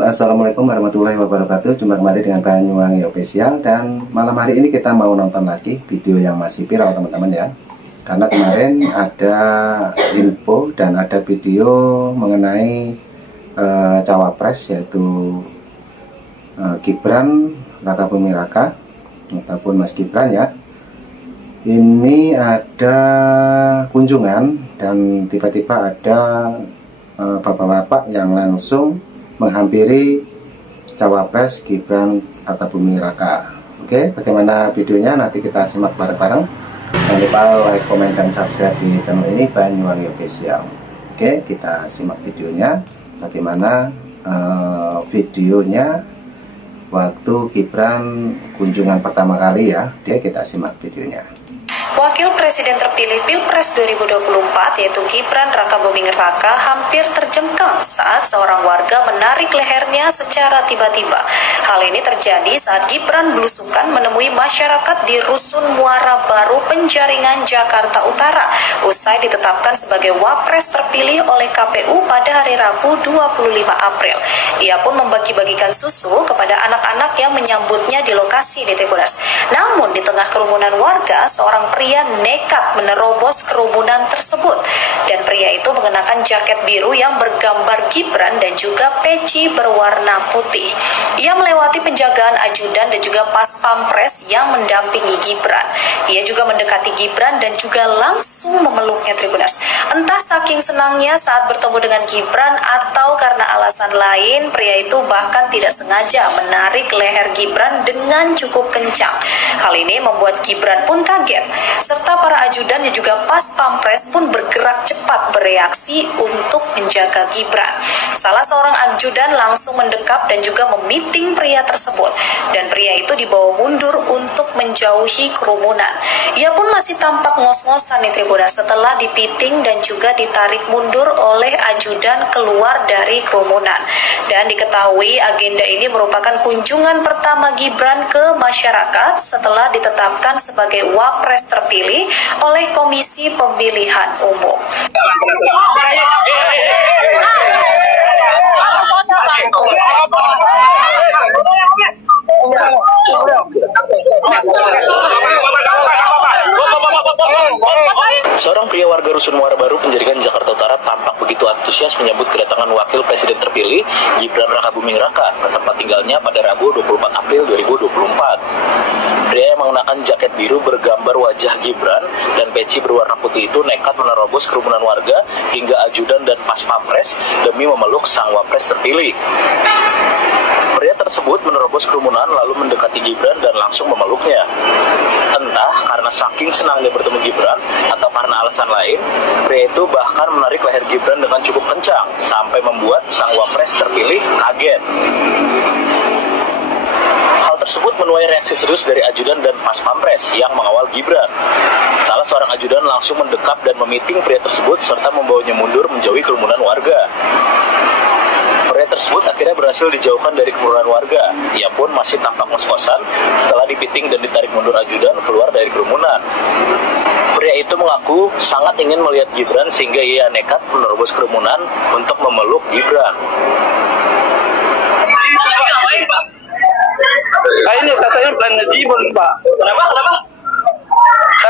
Assalamualaikum warahmatullahi wabarakatuh. Jumpa kembali dengan Banyuwangi Official. Dan malam hari ini kita mau nonton lagi video yang masih viral teman-teman ya. Karena kemarin ada info dan ada video mengenai cawapres, yaitu Gibran Rakabuming Raka ataupun Mas Gibran ya. Ini ada kunjungan dan tiba-tiba ada bapak-bapak yang langsung menghampiri cawapres Gibran Rakabuming Raka. Oke, bagaimana videonya nanti kita simak bareng-bareng. Jangan lupa like, komen, dan subscribe di channel ini Banyuwangi Official. Oke, kita simak videonya. Bagaimana videonya waktu Gibran kunjungan pertama kali ya. Oke, kita simak videonya. Wakil Presiden terpilih Pilpres 2024 yaitu Gibran Rakabuming Raka hampir terjengkang saat seorang warga menarik lehernya secara tiba-tiba. Hal ini terjadi saat Gibran belusukan menemui masyarakat di Rusun Muara Baru, Penjaringan, Jakarta Utara usai ditetapkan sebagai Wapres terpilih oleh KPU pada hari Rabu 25 April. Ia pun membagi-bagikan susu kepada anak-anak yang menyambutnya di lokasi di Tribuners. Namun di tengah kerumunan warga, seorang pria nekat menerobos kerumunan tersebut, dan pria itu mengenakan jaket biru yang bergambar Gibran dan juga peci berwarna putih. Ia melewati penjagaan ajudan dan juga pas pampres yang mendampingi Gibran. Ia juga mendekati Gibran dan juga langsung memeluknya Tribuners. Entah saking senangnya saat bertemu dengan Gibran atau karena alasan lain, pria itu bahkan tidak sengaja menarik leher Gibran dengan cukup kencang. Hal ini membuat Gibran pun kaget, serta para ajudan dan juga pas pampres pun bergerak cepat bereaksi untuk menjaga Gibran. Salah seorang ajudan langsung mendekap dan juga memiting pria tersebut, dan pria itu dibawa mundur untuk menjauhi kerumunan. Ia pun masih tampak ngos-ngosan di Tribuners setelah dipiting dan juga ditarik mundur oleh ajudan keluar dari kerumunan. Dan diketahui agenda ini merupakan kunjungan pertama Gibran ke masyarakat setelah ditetapkan sebagai Wapres terpilih oleh Komisi Pemilihan Umum. Seorang pria warga Rusun Muara Baru, Penjaringan, Jakarta Utara tampak begitu antusias menyambut kedatangan Wakil Presiden terpilih Gibran Rakabuming Raka ke tempat tinggalnya pada Rabu 24 April 2024. Pria yang menggunakan jaket biru bergambar wajah Gibran dan peci berwarna putih itu nekat menerobos kerumunan warga hingga ajudan dan pas pampres demi memeluk sang Wapres terpilih. Pria tersebut menerobos kerumunan lalu mendekati Gibran dan langsung memeluknya. Entah karena saking senangnya bertemu Gibran atau karena alasan lain, pria itu bahkan menarik leher Gibran dengan cukup kencang sampai membuat sang Wapres terpilih kaget. Hal tersebut menuai reaksi serius dari ajudan dan pas pampres yang mengawal Gibran. Salah seorang ajudan langsung mendekap dan memiting pria tersebut serta membawanya mundur menjauhi kerumunan warga. Pria tersebut akhirnya berhasil dijauhkan dari kerumunan warga. Ia pun masih tampak ngos-ngosan setelah dipiting dan ditarik mundur ajudan keluar dari kerumunan. Pria itu mengaku sangat ingin melihat Gibran sehingga ia nekat menerobos kerumunan untuk memeluk Gibran. Ini katanya plannya Gibran, Pak. Kenapa?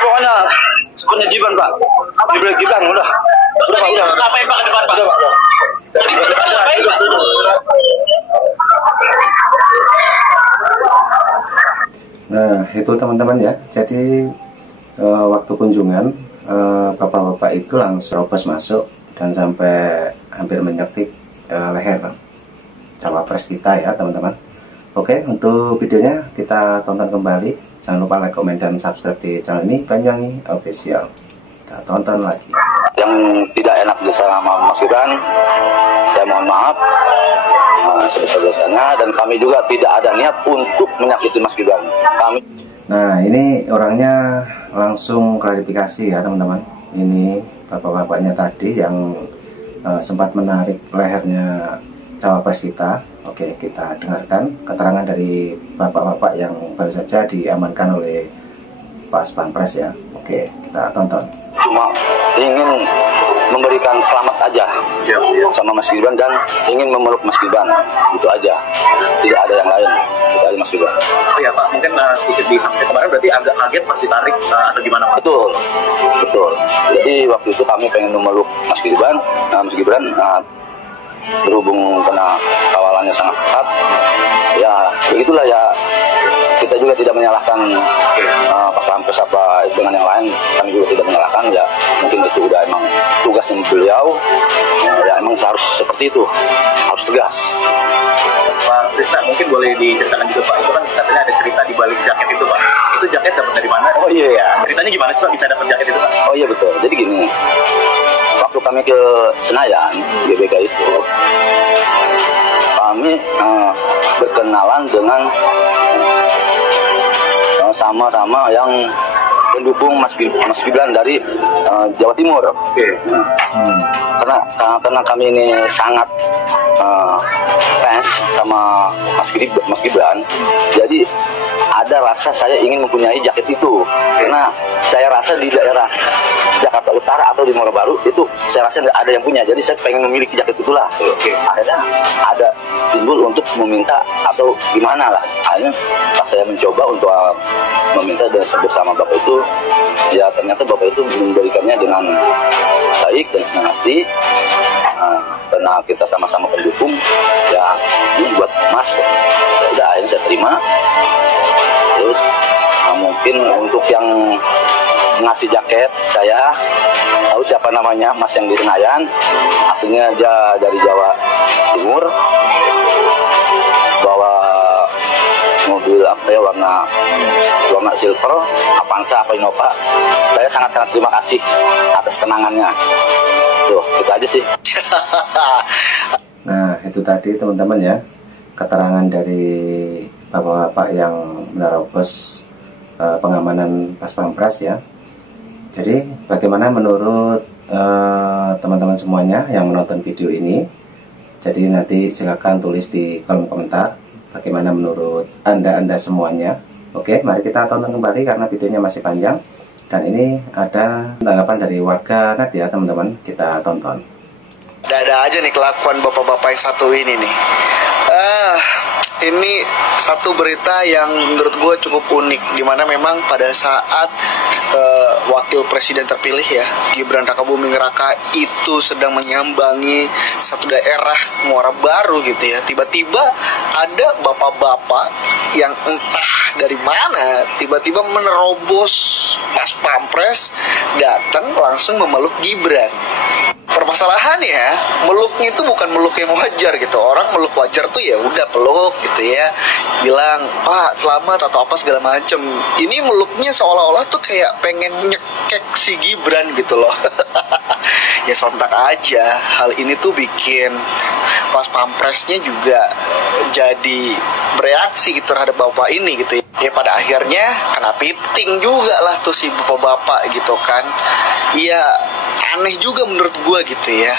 Pokoknya sebenarnya Gibran, Pak. Gibran, udah. Ngapain Pak ke depan, Pak? Udah, Pak. Nah, itu teman-teman ya. Jadi waktu kunjungan bapak-bapak itu langsung robos masuk dan sampai hampir menyekik leher cawapres kita ya teman-teman. Oke, untuk videonya kita tonton kembali. Jangan lupa like, komen, dan subscribe di channel ini Banyuwangi Official. Kita tonton lagi. Yang tidak enak bersama Mas Gibran, saya mohon maaf sebesar-besarnya, dan kami juga tidak ada niat untuk menyakiti Mas Gibran. Nah, ini orangnya langsung klarifikasi ya teman-teman. Ini bapak-bapaknya tadi yang sempat menarik lehernya cawapres kita. Oke, kita dengarkan keterangan dari bapak-bapak yang baru saja diamankan oleh Pas Pampres ya. Oke, kita tonton. Cuma ingin memberikan selamat aja sama Mas Gibran dan ingin memeluk Mas Gibran, itu aja, tidak ada yang lain, itu aja Mas Gibran. Oh ya Pak, mungkin sedikit di kemarin berarti agak kaget pas ditarik atau gimana Pak? Betul. Jadi waktu itu kami pengen memeluk Mas Gibran, berhubung kena kawalannya sangat ketat, ya begitulah ya. Kita juga tidak menyalahkan Pas Pampres apa dengan yang lain, kami juga tidak menyalahkan, ya mungkin itu udah emang tugasnya beliau, ya emang seharusnya seperti itu, harus tegas. Pak Krisna, mungkin boleh diceritakan juga Pak, itu kan katanya ada cerita di balik jaket itu Pak, itu jaket dapat dari mana? Oh iya ya. Ceritanya gimana sih Pak bisa dapat jaket itu Pak? Oh iya betul, jadi gini, waktu kami ke Senayan, GBK itu, kami berkenalan dengan sama-sama yang pendukung Mas Gibran dari Jawa Timur. Karena kami ini sangat fans sama Mas Gibran, jadi ada rasa saya ingin mempunyai jaket itu, karena saya rasa di daerah Jakarta Utara atau di Muara Baru itu saya rasa nggak ada yang punya, jadi saya pengen memiliki jaket itulah. Akhirnya ada timbul untuk meminta atau gimana lah. Akhirnya pas saya mencoba untuk meminta dan bersama Bapak itu, ya ternyata Bapak itu memberikannya dengan baik dan senang hati. Karena kita sama-sama pendukung, ya ini buat Mas. Udah akhirnya saya terima. Terus mungkin untuk yang ngasih jaket, saya tahu siapa namanya, Mas yang di Senayan, aslinya dia dari Jawa Timur, bawa mobil warna silver, Avanza apa Innova. Saya sangat-sangat terima kasih atas kenangannya. Tuh, itu aja sih. Nah, itu tadi teman-teman ya, keterangan dari bapak-bapak yang menerobos pengamanan Pas Pampres ya. Jadi bagaimana menurut teman-teman semuanya yang menonton video ini? Jadi nanti silakan tulis di kolom komentar bagaimana menurut anda semuanya. Oke, mari kita tonton kembali karena videonya masih panjang. Dan ini ada tanggapan dari warga net ya teman-teman, kita tonton. Ada aja nih kelakuan bapak-bapak yang satu ini nih. Ini satu berita yang menurut gue cukup unik, dimana memang pada saat wakil presiden terpilih ya, Gibran Rakabuming Raka itu sedang menyambangi satu daerah Muara Baru gitu ya, tiba-tiba ada bapak-bapak yang entah dari mana tiba-tiba menerobos Pas Pampres, datang langsung memeluk Gibran. Permasalahannya, meluknya itu bukan meluk yang wajar gitu. Orang meluk wajar tuh ya udah peluk gitu ya, bilang Pak selamat atau apa segala macem. Ini meluknya seolah-olah tuh kayak pengen nyekek si Gibran gitu loh. Ya sontak aja. Hal ini tuh bikin Pas Pampresnya juga jadi bereaksi gitu terhadap bapak ini gitu ya. Ya pada akhirnya kena piting juga lah tuh si bapak-bapak gitu kan. Ya aneh juga menurut gue gitu ya.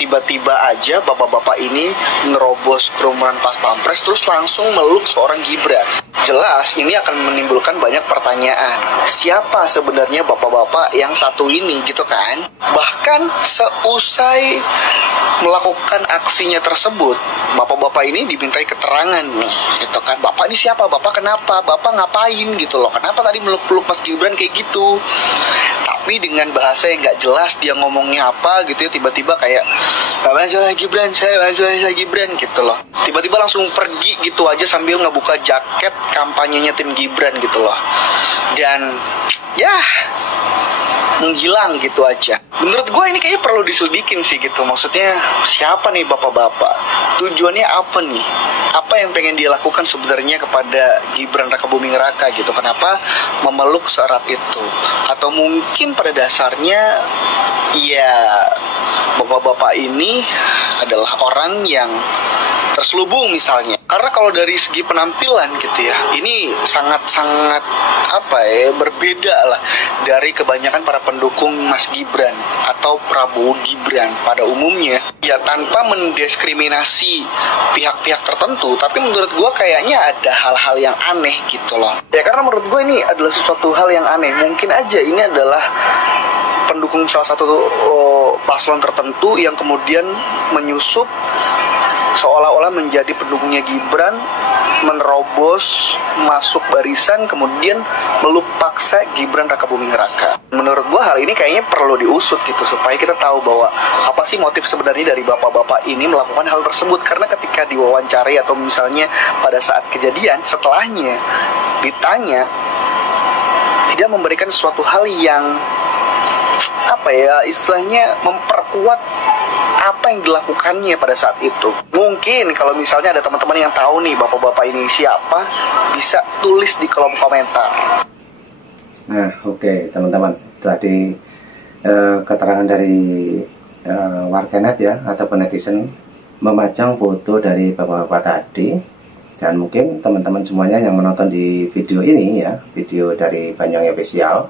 Tiba-tiba aja bapak-bapak ini menerobos kerumunan Pas Pampres terus langsung meluk seorang Gibran. Jelas ini akan menimbulkan banyak pertanyaan. Siapa sebenarnya bapak-bapak yang satu ini gitu kan? Bahkan seusai melakukan aksinya tersebut, bapak-bapak ini dimintai keterangan nih gitu kan. Bapak ini siapa? Bapak kenapa? Bapak ngapain gitu loh? Kenapa tadi meluk-meluk Mas Gibran kayak gitu? Tapi dengan bahasa yang nggak jelas dia ngomongnya apa gitu ya, tiba-tiba kayak masalah Gibran, saya masalah Gibran gitu loh. Tiba-tiba langsung pergi gitu aja sambil ngebuka jaket kampanyenya tim Gibran gitu loh. Dan ya menghilang gitu aja. Menurut gue ini kayaknya perlu diselidikin sih gitu. Maksudnya siapa nih bapak-bapak? Tujuannya apa nih? Apa yang pengen dia lakukan sebenarnya kepada Gibran Rakabuming Raka gitu? Kenapa memeluk seerat itu? Atau mungkin pada dasarnya ya bapak-bapak ini adalah orang yang terselubung misalnya. Karena kalau dari segi penampilan gitu ya, ini sangat-sangat berbeda lah dari kebanyakan para pendukung Mas Gibran atau Prabowo Gibran pada umumnya. Ya tanpa mendiskriminasi pihak-pihak tertentu, tapi menurut gue kayaknya ada hal-hal yang aneh gitu loh. Ya karena menurut gue ini adalah sesuatu hal yang aneh. Mungkin aja ini adalah pendukung mendukung salah satu paslon tertentu yang kemudian menyusup seolah-olah menjadi pendukungnya Gibran, menerobos masuk barisan, kemudian meluk paksa Gibran Rakabuming Raka. Menurut gua hal ini kayaknya perlu diusut gitu, supaya kita tahu bahwa apa sih motif sebenarnya dari bapak-bapak ini melakukan hal tersebut. Karena ketika diwawancari atau misalnya pada saat kejadian setelahnya ditanya, tidak memberikan suatu hal yang apa ya istilahnya memperkuat apa yang dilakukannya pada saat itu. Mungkin kalau misalnya ada teman-teman yang tahu nih bapak-bapak ini siapa, bisa tulis di kolom komentar. Nah, oke, teman-teman, tadi keterangan dari warganet ya ataupun netizen memajang foto dari bapak-bapak tadi, dan mungkin teman-teman semuanya yang menonton di video ini ya, video dari Banyuwangi Official,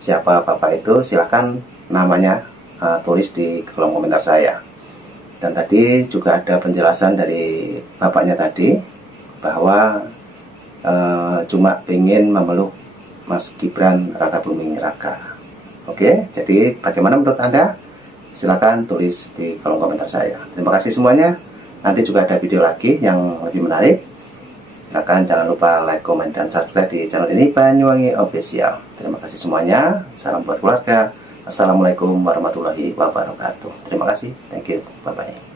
siapa bapak itu silahkan namanya tulis di kolom komentar saya. Dan tadi juga ada penjelasan dari bapaknya tadi bahwa cuma ingin memeluk Mas Gibran Rakabuming Raka. Oke, jadi bagaimana menurut Anda? Silakan tulis di kolom komentar saya. Terima kasih semuanya. Nanti juga ada video lagi yang lebih menarik. Silakan jangan lupa like, komen, dan subscribe di channel ini Banyuwangi Official. Terima kasih semuanya. Salam buat keluarga. Assalamualaikum warahmatullahi wabarakatuh. Terima kasih. Thank you. Bye-bye.